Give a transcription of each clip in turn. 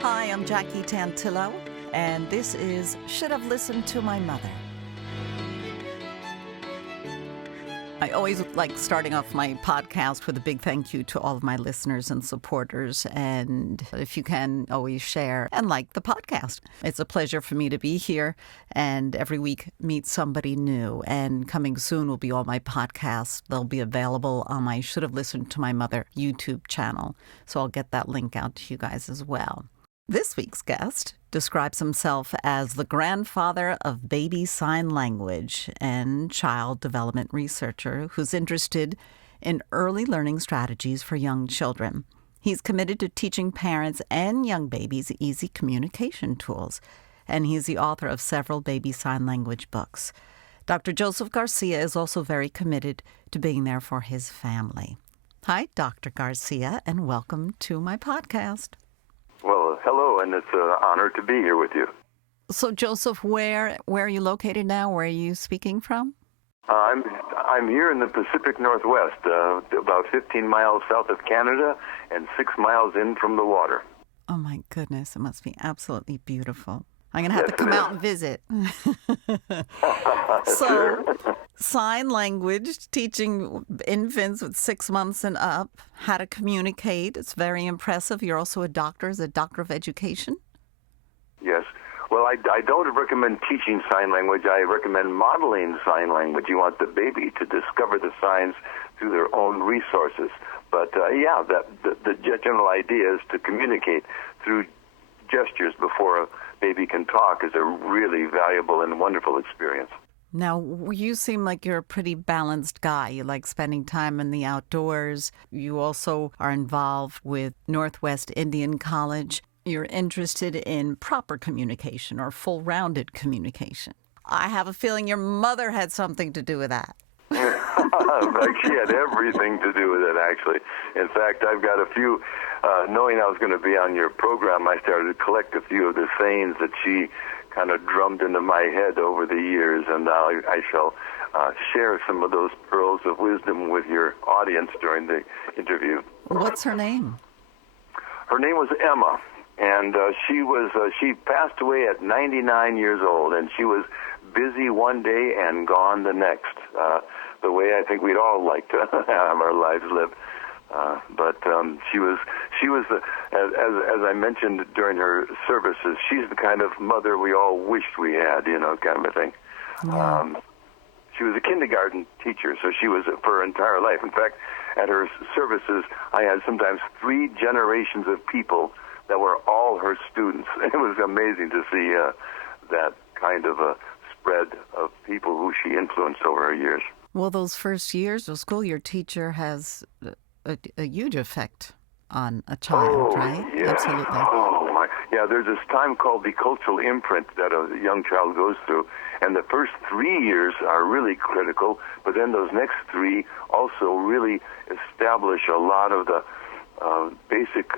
Hi, I'm Jackie Tantillo, and this is Should Have Listened to My Mother. I always like starting off my podcast with a big thank you to all of my listeners and supporters. And if you can, always share and like the podcast. It's a pleasure for me to be here and every week meet somebody new. And coming soon will be all my podcasts. They'll be available on my Should Have Listened to My Mother YouTube channel. So I'll get that link out to you guys as well. This week's guest describes himself as the grandfather of baby sign language and child development researcher who's interested in early learning strategies for young children. He's committed to teaching parents and young babies easy communication tools, and he's the author of several baby sign language books. Dr. Joseph Garcia is also very committed to being there for his family. Hi, Dr. Garcia, and welcome to my podcast. Well, hello, and it's an honor to be here with you. So, Joseph, where are you located now? Where are you speaking from? I'm here in the Pacific Northwest, about 15 miles south of Canada and 6 miles in from the water. Oh, my goodness. It must be absolutely beautiful. I'm going to have to come out and visit. So, sign language, teaching infants with 6 months and up how to communicate. It's very impressive. You're also a doctor, as a doctor of education? Yes. Well, I don't recommend teaching sign language. I recommend modeling sign language. You want the baby to discover the signs through their own resources. But, the general idea is to communicate through gestures before a baby can talk is a really valuable and wonderful experience. Now, you seem like you're a pretty balanced guy. You like spending time in the outdoors. You also are involved with Northwest Indian College. You're interested in proper communication or full-rounded communication. I have a feeling your mother had something to do with that. She had everything to do with it, actually. In fact, I've got a few, knowing I was going to be on your program, I started to collect a few of the sayings that she kind of drummed into my head over the years, and now I shall share some of those pearls of wisdom with your audience during the interview. What's her name? Her name was Emma, and she passed away at 99 years old, and she was busy one day and gone the next. The way I think we'd all like to have our lives lived. But she was as I mentioned during her services, she's the kind of mother we all wished we had, kind of a thing. Yeah. She was a kindergarten teacher, so she was for her entire life. In fact, at her services, I had sometimes 3 generations of people that were all her students. It was amazing to see that kind of a spread of people who she influenced over her years. Well, those first years of school, your teacher has a huge effect on a child, right? Yeah. Absolutely. Oh, my. Yeah, there's this time called the cultural imprint that a young child goes through, and the first 3 years are really critical, but then those next 3 also really establish a lot of the basic,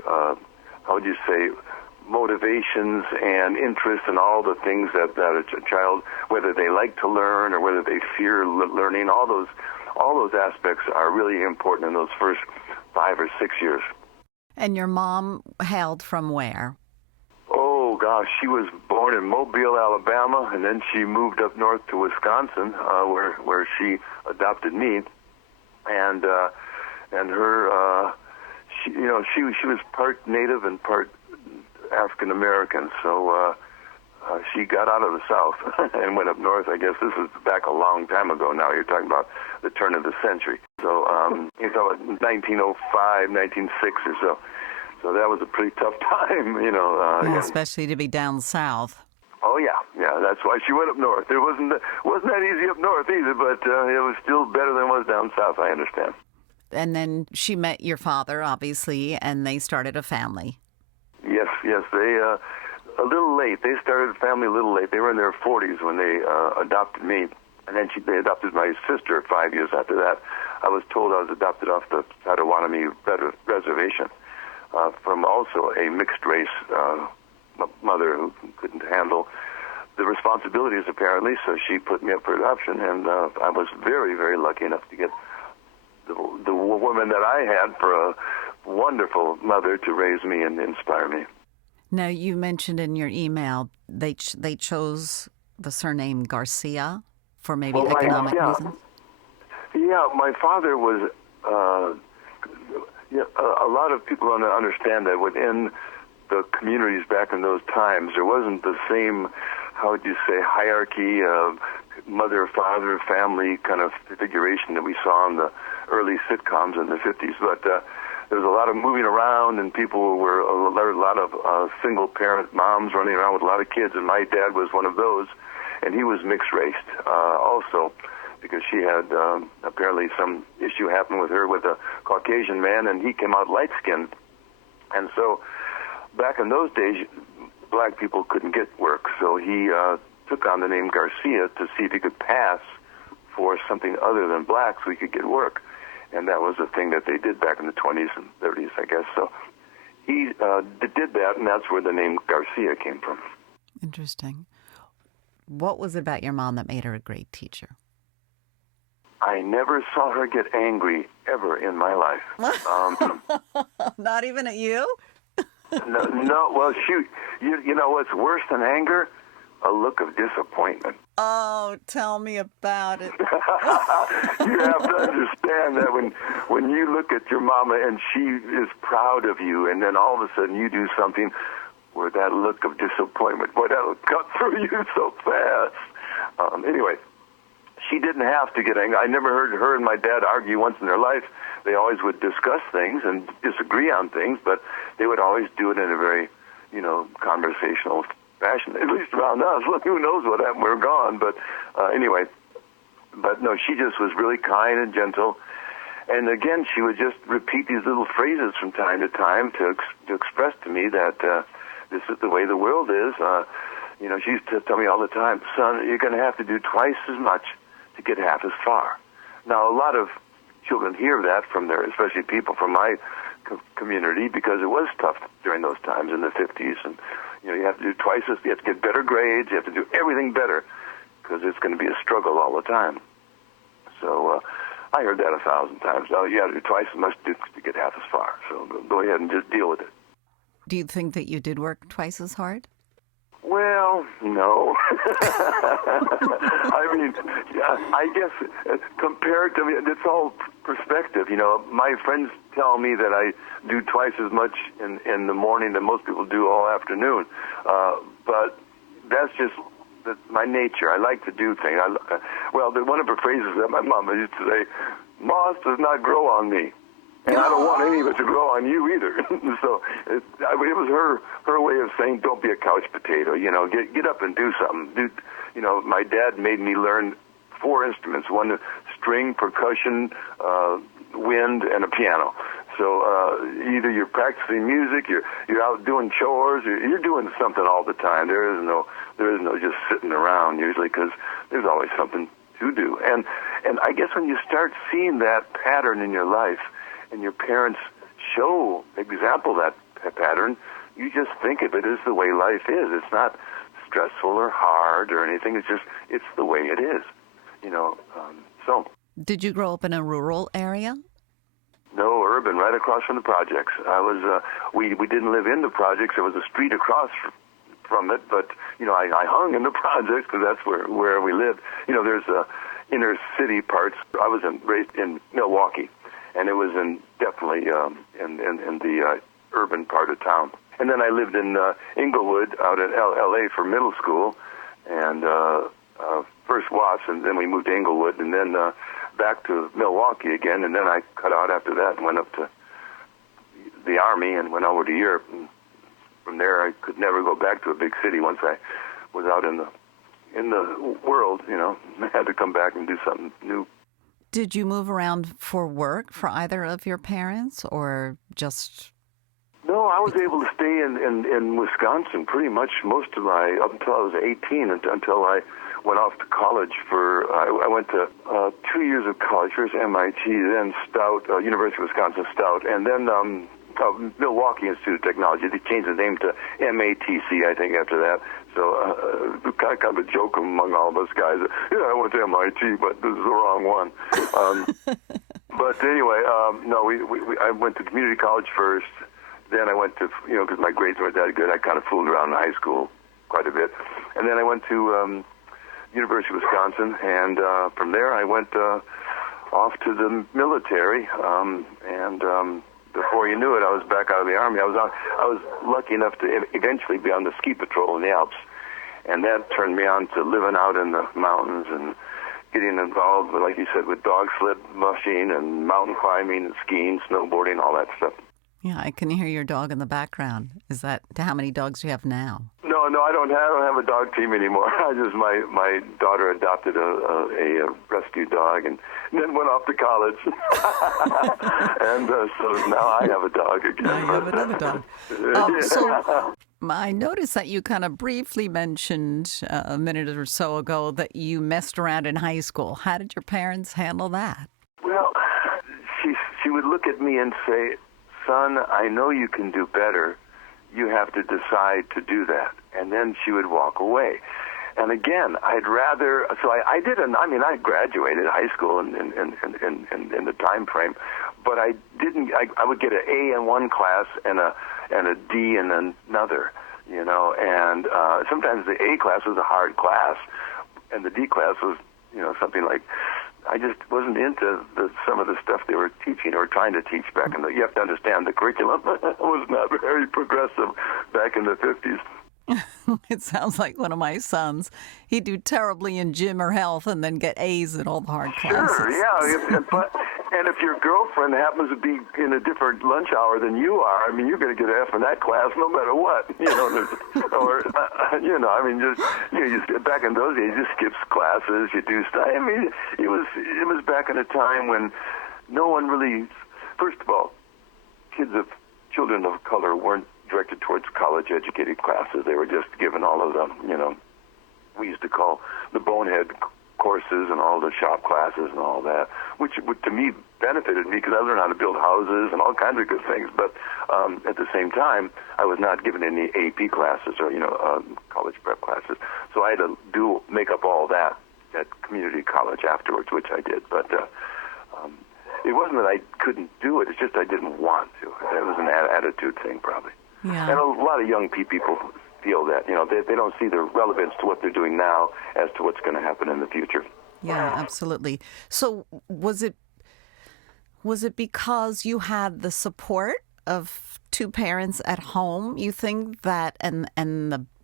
motivations and interests and all the things that a child, whether they like to learn or whether they fear learning, all those aspects are really important in those first 5 or 6 years. And your mom hailed from where? Oh, gosh, she was born in Mobile, Alabama, and then she moved up north to Wisconsin, where she adopted me. And her, she was part Native and part African American, so she got out of the South and went up north. I guess this is back a long time ago now. You're talking about the turn of the century. So, 1905, 1906 or so. So that was a pretty tough time, Especially to be down south. Oh, yeah. That's why she went up north. It wasn't that easy up north either, but it was still better than it was down south, I understand. And then she met your father, obviously, and they started a family. Yes. They a little late. They started a family a little late. They were in their 40s when they adopted me, and then they adopted my sister 5 years after that. I was told I was adopted off the Potawatomi reservation from also a mixed race mother who couldn't handle the responsibilities apparently, so she put me up for adoption, and I was very, very lucky enough to get the woman that I had for a wonderful mother to raise me and inspire me. Now, you mentioned in your email they chose the surname Garcia for maybe economic reasons. Yeah, my father was. A lot of people don't understand that within the communities back in those times, there wasn't the same, how would you say, hierarchy of mother, father, family kind of configuration that we saw in the early sitcoms in the 50s. But there was a lot of moving around, and people were a lot of single-parent moms running around with a lot of kids, and my dad was one of those, and he was mixed-raced also, because she had apparently some issue happened with her with a Caucasian man, and he came out light-skinned. And so back in those days, black people couldn't get work, so he took on the name Garcia to see if he could pass for something other than black so he could get work. And that was a thing that they did back in the 20s and 30s, I guess. So he did that, and that's where the name Garcia came from. Interesting. What was it about your mom that made her a great teacher? I never saw her get angry ever in my life. Not even at you? No. Well, shoot, you know what's worse than anger? A look of disappointment. Oh, tell me about it. You have to understand that when you look at your mama and she is proud of you, and then all of a sudden you do something where that look of disappointment, boy, that'll cut through you so fast. Anyway, she didn't have to get angry. I never heard her and my dad argue once in their life. They always would discuss things and disagree on things, but they would always do it in a very, conversational fashion, at least around us. Look, who knows what happened? We're gone. But anyway, but no, she just was really kind and gentle. And again, she would just repeat these little phrases from time to time to express to me that this is the way the world is. She used to tell me all the time, son, you're going to have to do twice as much to get half as far. Now, a lot of children hear that from especially people from my community, because it was tough during those times in the 50s. And, you have to do twice as, you have to get better grades, you have to do everything better, because it's going to be a struggle all the time. So I heard that 1,000 times. Oh, you have to do twice as much to get half as far. So go ahead and just deal with it. Do you think that you did work twice as hard? Well, no. I mean, I guess compared to me, it's all perspective. My friends tell me that I do twice as much in the morning than most people do all afternoon. But that's just my nature. I like to do things. One of the phrases that my mama used to say, moss does not grow on me. And I don't want any of it to grow on you either. So it was her way of saying, don't be a couch potato. Get up and do something. My dad made me learn 4 instruments: one string, percussion, wind, and a piano. So either you're practicing music, you're out doing chores, you're doing something all the time. There is no just sitting around usually, because there's always something to do. And I guess when you start seeing that pattern in your life, and your parents example that pattern, you just think of it as the way life is. It's not stressful or hard or anything. It's the way it is, So. Did you grow up in a rural area? No, urban, right across from the projects. I was. We didn't live in the projects. There was a street across from it, but I hung in the projects because that's where we lived. There's inner city parts. I was raised in Milwaukee. And it was definitely in the urban part of town. And then I lived in Inglewood out at L.A. for middle school, and first Watts, and then we moved to Inglewood, and then back to Milwaukee again, and then I cut out after that and went up to the Army and went over to Europe. And from there, I could never go back to a big city once I was out in the world. I had to come back and do something new. Did you move around for work for either of your parents, or just? No, I was able to stay in Wisconsin pretty much up until I was 18, until I went off to college I went to 2 years of college, first MIT, then Stout, University of Wisconsin Stout, and then Milwaukee Institute of Technology. They changed the name to MATC, I think, after that. So kind of a joke among all of us guys. Yeah, I went to MIT, but this is the wrong one. But anyway, no, I went to community college first, then I went to, because my grades weren't that good, I kind of fooled around in high school quite a bit. And then I went to University of Wisconsin, and from there I went off to the military, and before you knew it, I was back out of the Army. I was lucky enough to eventually be on the ski patrol in the Alps, and that turned me on to living out in the mountains and getting involved, like you said, with dog sled machine and mountain climbing and skiing, snowboarding, all that stuff. Yeah, I can hear your dog in the background. Is that how many dogs do you have now? No, I don't have a dog team anymore. I just my daughter adopted a rescue dog and then went off to college, and so now I have a dog again. Now you have another dog. So I noticed that you kind of briefly mentioned a minute or so ago that you messed around in high school. How did your parents handle that? Well, she would look at me and say, "Son, I know you can do better. You have to decide to do that." And then she would walk away. And again, I'd rather. So I didn't. I mean, I graduated high school in the time frame, but I didn't. I would get an A in one class and a D in another. And sometimes the A class was a hard class, and the D class was something like. I just wasn't into some of the stuff they were teaching or trying to teach back in the. You have to understand the curriculum was not very progressive back in the 50s. It sounds like one of my sons. He'd do terribly in gym or health and then get A's in all the hard classes. Sure, yeah. And if your girlfriend happens to be in a different lunch hour than you are, I mean, you're going to get an F in that class no matter what. Just back in those days, you skip classes, you do stuff. I mean, it was back in a time when no one really. First of all, children of color weren't directed towards college-educated classes. They were just given all of the, we used to call the bonehead courses and all the shop classes and all that, which to me benefited me because I learned how to build houses and all kinds of good things. But at the same time, I was not given any AP classes or college prep classes, so I had to make up all that at community college afterwards, which I did. But it wasn't that I couldn't do it; it's just I didn't want to. It was an attitude thing, probably. Yeah. And a lot of young people feel that, they don't see the relevance to what they're doing now as to what's going to happen in the future. Yeah, absolutely. So was it because you had the support of two parents at home, you think, that and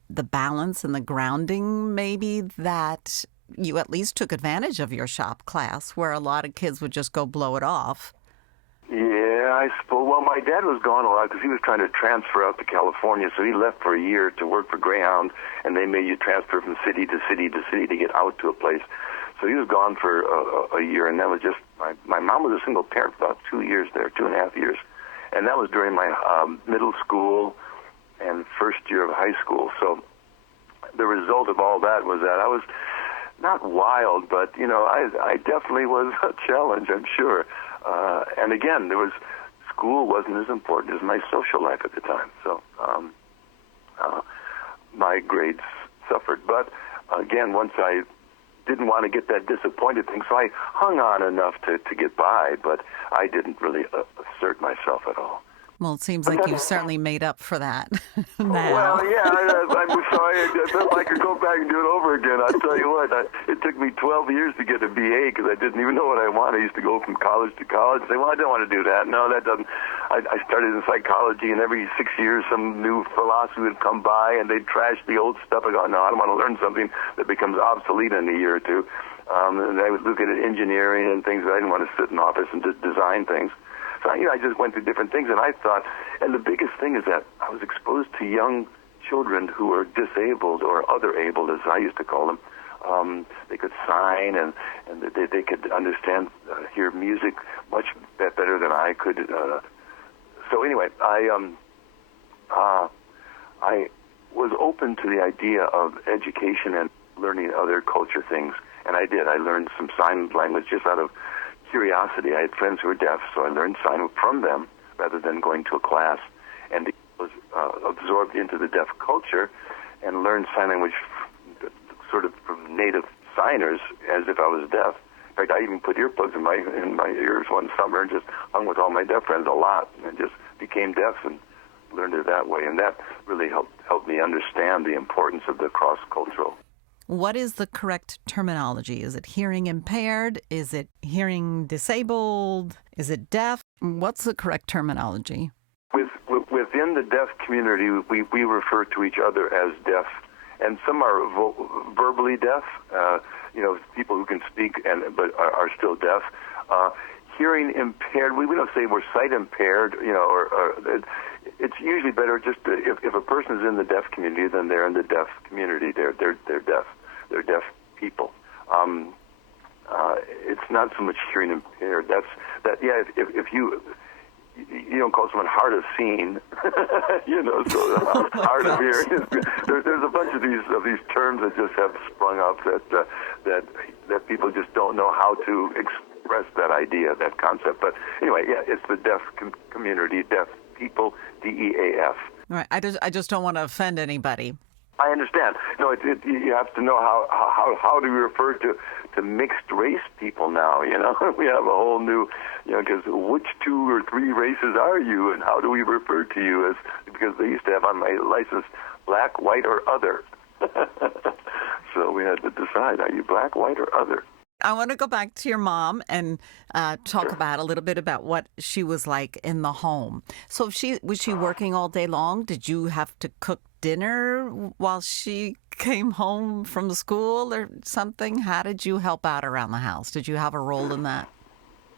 the balance and the grounding maybe that you at least took advantage of your shop class where a lot of kids would just go blow it off? Yeah, I suppose. Well, my dad was gone a lot because he was trying to transfer out to California, so he left for a year to work for Greyhound, and they made you transfer from city to city to city to get out to a place. So he was gone for a year, and that was just, my mom was a single parent for about 2 years there, 2.5 years. And that was during my middle school and first year of high school. So the result of all that was that I was not wild, but, I definitely was a challenge, I'm sure. And again, school wasn't as important as my social life at the time. So my grades suffered. But again, once I didn't want to get that disappointed thing, so I hung on enough to get by, but I didn't really assert myself at all. Well, it seems like you certainly made up for that now. Well, yeah, I'm sorry. I felt like I could go back and do it over again. I'll tell you what, it took me 12 years to get a BA because I didn't even know what I wanted. I used to go from college to college and say, well, I don't want to do that. No, that doesn't. I started in psychology, and every 6 years some new philosophy would come by, and they'd trash the old stuff. I go, no, I don't want to learn something that becomes obsolete in a year or two. And I would look at engineering and things, but I didn't want to sit in an office and just design things. So, I just went through different things, and I thought, and the biggest thing is that I was exposed to young children who were disabled or other-abled, as I used to call them. They could sign, and they could understand, hear music much better than I could. So anyway, I was open to the idea of education and learning other culture things, and I did. I learned some sign language just out of curiosity. I had friends who were deaf, so I learned sign from them rather than going to a class, and was absorbed into the deaf culture and learned sign language sort of from native signers as if I was deaf. In fact, I even put earplugs in my ears one summer and just hung with all my deaf friends a lot and just became deaf and learned it that way, and that really helped me understand the importance of the cross-cultural. What is the correct terminology? Is it hearing impaired? Is it hearing disabled? Is it deaf? What's the correct terminology? Within the deaf community, we refer to each other as deaf, and some are verbally deaf, people who can speak but are still deaf. Hearing impaired, we don't say we're sight impaired, it's usually better just if a person is in the deaf community, then they're in the deaf community. They're deaf. They're deaf people. It's not so much hearing impaired. If you don't call someone hard of seeing, so hard of hearing. There's a bunch of these terms that just have sprung up that people just don't know how to express that idea, that concept. But anyway, it's the deaf community, deaf people, DEAF. Right. I just don't want to offend anybody. I understand. No, you have to know how do we refer to mixed race people now? We have a whole new, because which 2 or 3 races are you, and how do we refer to you as? Because they used to have on my license black, white, or other. So we had to decide: are you black, white, or other? I want to go back to your mom and talk about a little bit about what she was like in the home. So was she working all day long? Did you have to cook dinner while she came home from school or something? How did you help out around the house? Did you have a role in that?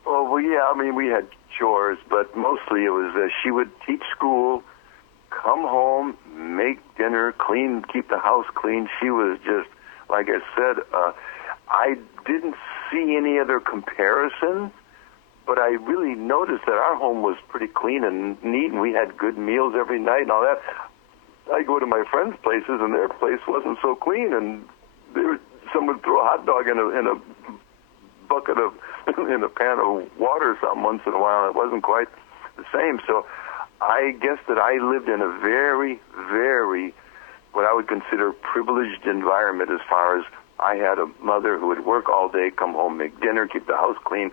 Well, yeah. I mean, we had chores, but mostly it was she would teach school, come home, make dinner, clean, keep the house clean. She was just, like I said, I didn't see any other comparison, but I really noticed that our home was pretty clean and neat, and we had good meals every night and all that. I go to my friends' places, and their place wasn't so clean, and someone would throw a hot dog in a bucket of, in a pan of water or something once in a while. It wasn't quite the same. So I guess that I lived in a very, very, what I would consider privileged environment as far as I had a mother who would work all day, come home, make dinner, keep the house clean,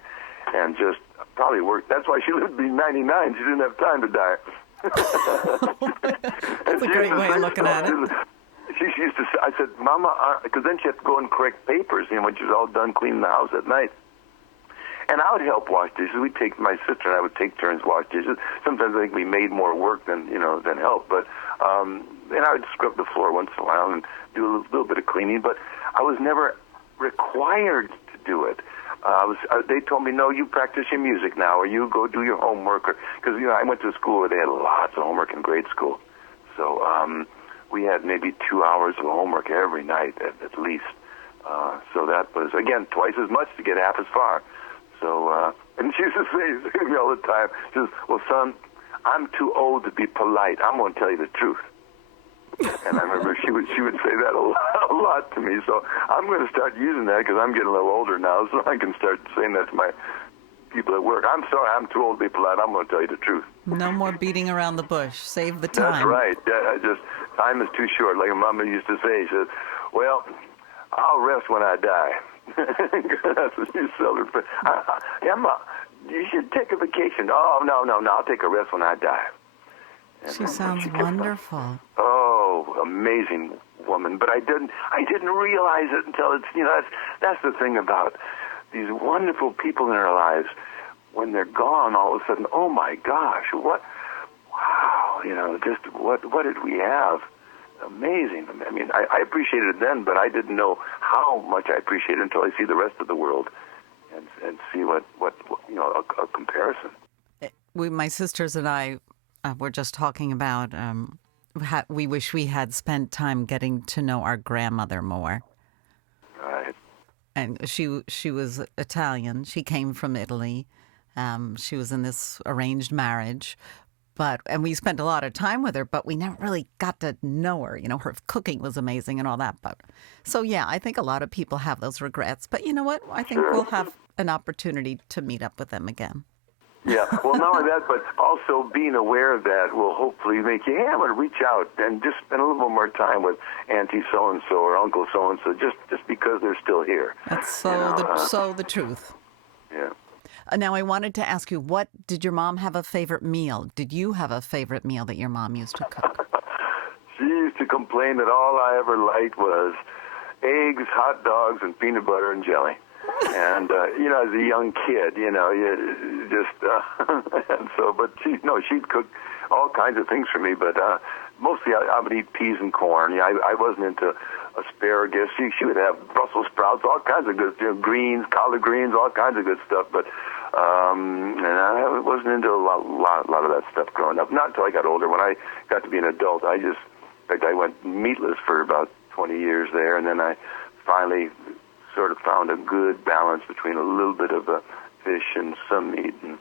and just probably work. That's why she lived to be 99. She didn't have time to die. That's a great way of looking at it. She used to say, I said, Mama, because then she had to go and correct papers, when she was all done cleaning the house at night. And I would help wash dishes. My sister and I would take turns wash dishes. Sometimes I think we made more work than help. But and I would scrub the floor once in a while and do a little bit of cleaning. But I was never required to do it. They told me, no, you practice your music now, or you go do your homework. Because I went to a school where they had lots of homework in grade school. So we had maybe 2 hours of homework every night at least. So that was, again, twice as much to get half as far. So, and she used to say to me all the time, she says, well, son, I'm too old to be polite. I'm going to tell you the truth. And I remember she would say that a lot to me. So I'm going to start using that because I'm getting a little older now, so I can start saying that to my people at work. I'm sorry, I'm too old to be polite. I'm going to tell you the truth. No more beating around the bush. Save the time. That's right. Time is too short. Like Mama used to say, she said, well, I'll rest when I die. That's what she told her. Emma, you should take a vacation. Oh, no, I'll take a rest when I die. She sounds wonderful. Oh, amazing woman. But I didn't realize it until that's the thing about these wonderful people in our lives. When they're gone, all of a sudden, oh my gosh, wow, just what did we have? Amazing. I mean, I appreciated it then, but I didn't know how much I appreciated it until I see the rest of the world and see what a comparison. My sisters and I were just talking about we wish we had spent time getting to know our grandmother more. Right. And she was Italian. She came from Italy. She was in this arranged marriage. And we spent a lot of time with her, but we never really got to know her. Her cooking was amazing and all that. So, yeah, I think a lot of people have those regrets. But you know what? I think we'll have an opportunity to meet up with them again. Yeah, well, not only that, but also being aware of that will hopefully make you, I'm going to reach out and just spend a little bit more time with Auntie so-and-so or Uncle so-and-so just because they're still here. That's so the truth. Yeah. Now, I wanted to ask you, did your mom have a favorite meal? Did you have a favorite meal that your mom used to cook? She used to complain that all I ever liked was eggs, hot dogs, and peanut butter and jelly. And, as a young kid, you just, and so, but she'd cook all kinds of things for me, but mostly I would eat peas and corn. I wasn't into asparagus. She would have Brussels sprouts, all kinds of good, greens, collard greens, all kinds of good stuff, but and I wasn't into a lot of that stuff growing up. Not until I got older. When I got to be an adult, in fact, I went meatless for about 20 years there, and then I finally sort of found a good balance between a little bit of fish and some meat and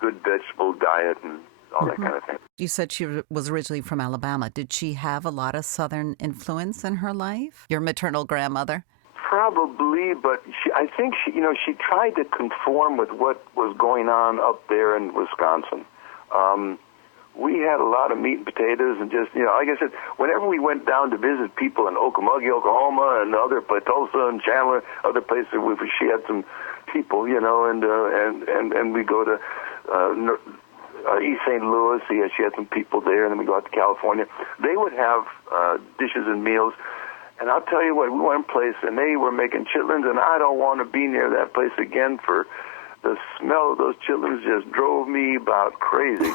good vegetable diet and all that kind of thing. You said she was originally from Alabama. Did she have a lot of Southern influence in her life? Your maternal grandmother? Probably, but I think she tried to conform with what was going on up there in Wisconsin. We had a lot of meat and potatoes, and just, like I said, whenever we went down to visit people in Okmulgee, Oklahoma, and other Tulsa and Chandler, other places where she had some people, and we go to East St. Louis, she had some people there, and then we go out to California. They would have dishes and meals, and I'll tell you what, we went place, and they were making chitlins, and I don't want to be near that place again for the smell of those chitlins just drove me about crazy.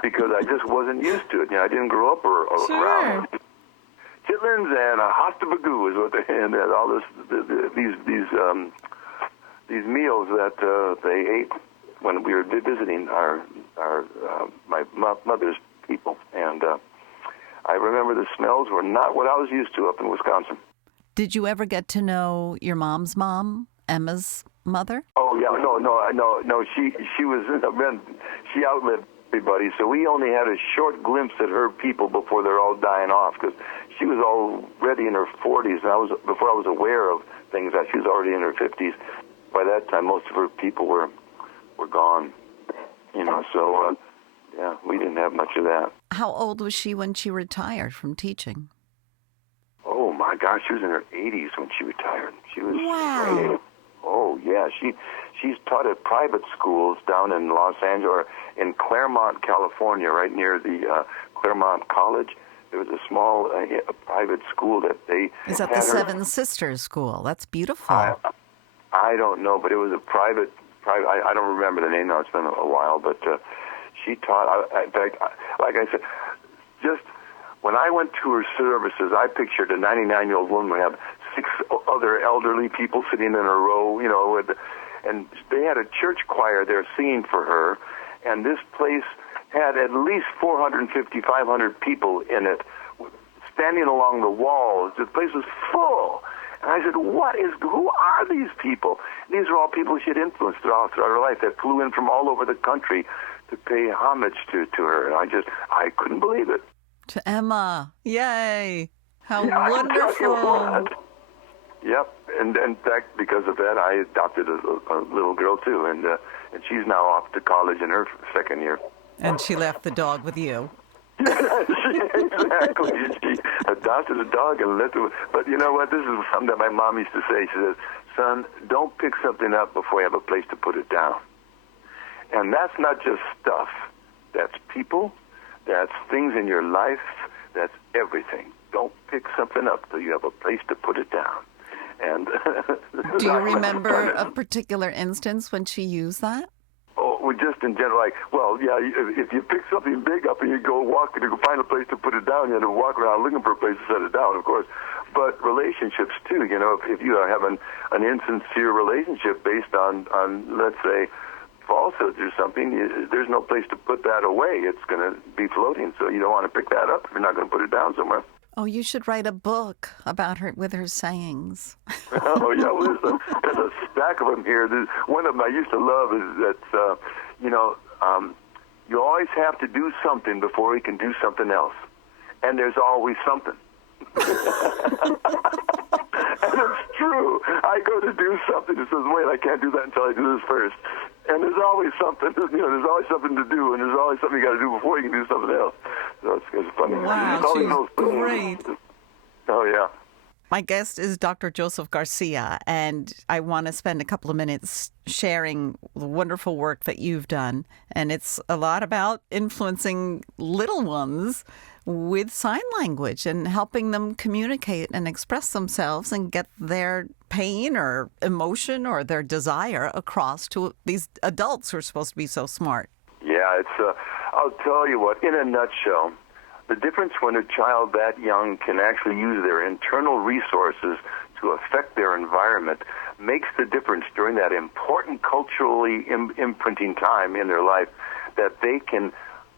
Because I just wasn't used to it. I didn't grow up around it. Chitlins and a hosta bagoo is what they and all these meals that they ate when we were visiting my mother's people, and I remember the smells were not what I was used to up in Wisconsin. Did you ever get to know your mom's mom, Emma's mother? Oh yeah, no. She was she outlived everybody, so we only had a short glimpse at her people before they're all dying off, because she was already in her 40s, and before I was aware of things, that she was already in her 50s. By that time, most of her people were gone, so we didn't have much of that. How old was she when she retired from teaching? Oh my gosh, she was in her 80s when she retired. She was wow. Oh yeah, she's taught at private schools down in Los Angeles, or in Claremont, California, right near the Claremont College. There was a small private school that they Is that the Seven Sisters School? That's beautiful. I don't know, but it was a private. I don't remember the name now. It's been a while, but she taught. In fact, like I said, just when I went to her services, I pictured a 99-year-old woman would have 6 other elderly people sitting in a row, and they had a church choir there singing for her, and this place had at least 450, 500 people in it, standing along the walls. The place was full. And I said, who are these people? These are all people she had influenced throughout her life that flew in from all over the country to pay homage to her. And I couldn't believe it. To Emma. Yay. How wonderful. Yep. And in fact, because of that, I adopted a little girl, too. And she's now off to college in her second year. And she left the dog with you. Exactly. She adopted a dog and left it. But you know what? This is something that my mom used to say. She says, son, don't pick something up before you have a place to put it down. And that's not just stuff. That's people. That's things in your life. That's everything. Don't pick something up till you have a place to put it down. And do you remember a particular instance when she used that? Oh, well, just in general, if you pick something big up and you go walk and you go find a place to put it down, you have to walk around looking for a place to set it down, of course. But relationships too, if you have an insincere relationship based on let's say, falsehoods or something, there's no place to put that away. It's going to be floating, so you don't want to pick that up if you're not going to put it down somewhere. Oh, you should write a book about her with her sayings. Oh, yeah, well, there's a stack of them here. One of them I used to love is that, you always have to do something before you can do something else. And there's always something. And it's true. I go to do something that says, wait, I can't do that until I do this first. And there's always something, there's always something to do, and there's always something you got to do before you can do something else. So it's funny. Wow, she's great. Oh, yeah. My guest is Dr. Joseph Garcia, and I want to spend a couple of minutes sharing the wonderful work that you've done. And it's a lot about influencing little ones with sign language and helping them communicate and express themselves and get their pain or emotion or their desire across to these adults who are supposed to be so smart. Yeah, I'll tell you what, in a nutshell, the difference when a child that young can actually use their internal resources to affect their environment makes the difference during that important culturally imprinting time in their life, that they can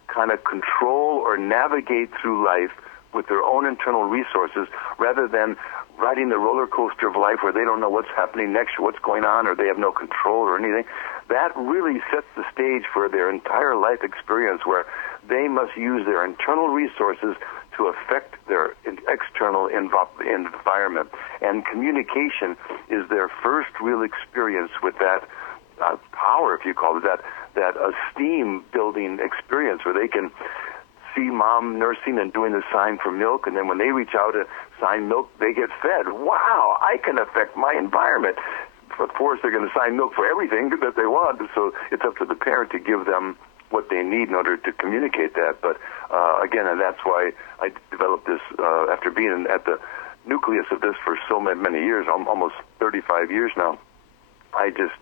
kind of control or navigate through life with their own internal resources rather than riding the roller coaster of life where they don't know what's happening next or what's going on or they have no control or anything. That really sets the stage for their entire life experience where they must use their internal resources to affect their external environment. And communication is their first real experience with that power, if you call it that esteem-building experience where they can see mom nursing and doing the sign for milk, and then when they reach out to sign milk, they get fed. Wow, I can affect my environment. Of course, they're going to sign milk for everything that they want, so it's up to the parent to give them what they need in order to communicate that. But again, and that's why I developed this after being at the nucleus of this for so many years, almost 35 years now. I just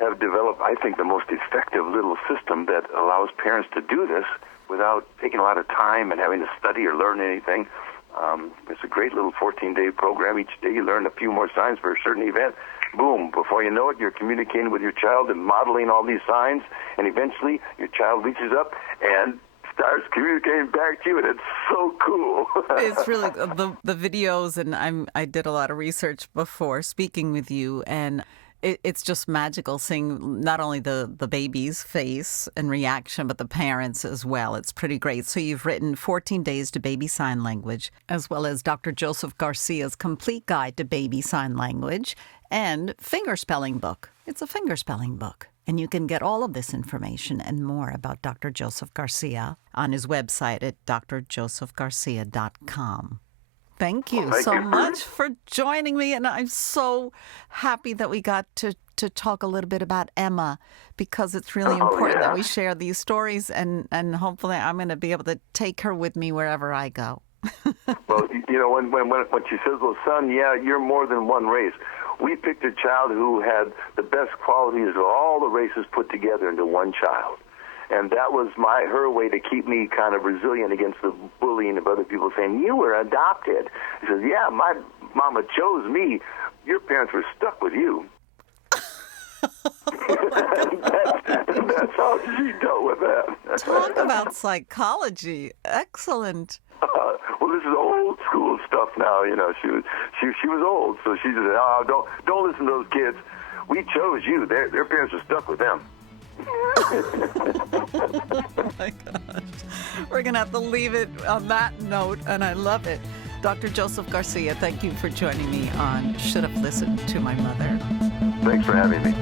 have developed, I think, the most effective little system that allows parents to do this without taking a lot of time and having to study or learn anything. It's a great little 14-day program. Each day you learn a few more signs for a certain event. Boom, before you know it, you're communicating with your child and modeling all these signs, and eventually your child reaches up and starts communicating back to you, and it's so cool. It's really, the videos, and I did a lot of research before speaking with you, and it's just magical seeing not only the baby's face and reaction, but the parents as well. It's pretty great. So you've written 14 Days to Baby Sign Language, as well as Dr. Joseph Garcia's Complete Guide to Baby Sign Language and Fingerspelling Book. It's a fingerspelling book. And you can get all of this information and more about Dr. Joseph Garcia on his website at drjosephgarcia.com. Thank you so much for joining me, and I'm so happy that we got to talk a little bit about Emma, because it's really important that we share these stories, and hopefully I'm going to be able to take her with me wherever I go. Well, you know, when she says, well, son, yeah, you're more than one race. We picked a child who had the best qualities of all the races put together into one child. And that was her way to keep me kind of resilient against the bullying of other people saying, you were adopted. He says, yeah, my mama chose me. Your parents were stuck with you. That's how she dealt with that. Talk about psychology. Excellent. Well, this is old school stuff now. You know, she was old, so she just said, oh, don't listen to those kids. We chose you. Their parents were stuck with them. Oh my gosh. We're going to have to leave it on that note, and I love it. Dr. Joseph Garcia, thank you for joining me on Should Have Listened to My Mother. Thanks for having me.